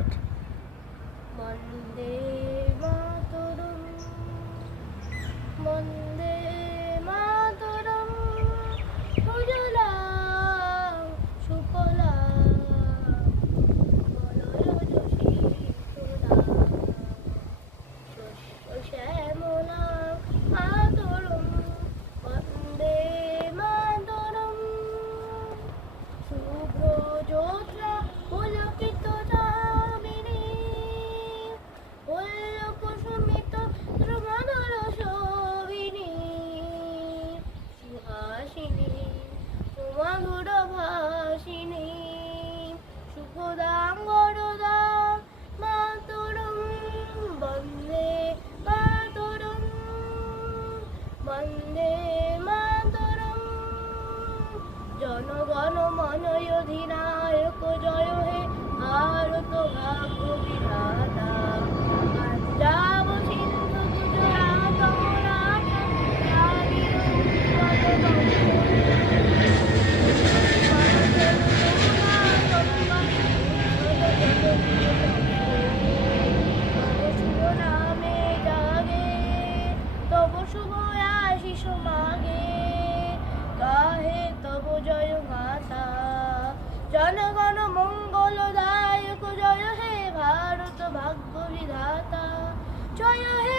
Start. বন্দে মাতরম, বন্দে মাতরম, উজালা সুফলা মলয়জ শীতলা, শস্য শ্যামলা মাতরম, বন্দে মাতরম। শুভ্র জ্যোৎস্না পুলকিত যামিনী, কুসুমিত ধ্রুমদল শোভিনী, সুহাসিনী সুমধুর ভাসিনী, সুখদাং বরদা মাতরম, বন্দে মাতরম, বন্দে মাতরম। জনগণ মন অধিনায়ক জয় হে ভারত ভাগ্য বিধাতা, পঞ্জাব সিন্ধু গুজরাট মরাঠা দ্রাবিড় উৎকল শুভ নামে জাগে, তব শুভ আশিস মাগে, গাহে তব জয় গাথা। জনগণ মঙ্গলদায়ক জয় হে ভারত ভাগ্য বিধাতা, জয় হে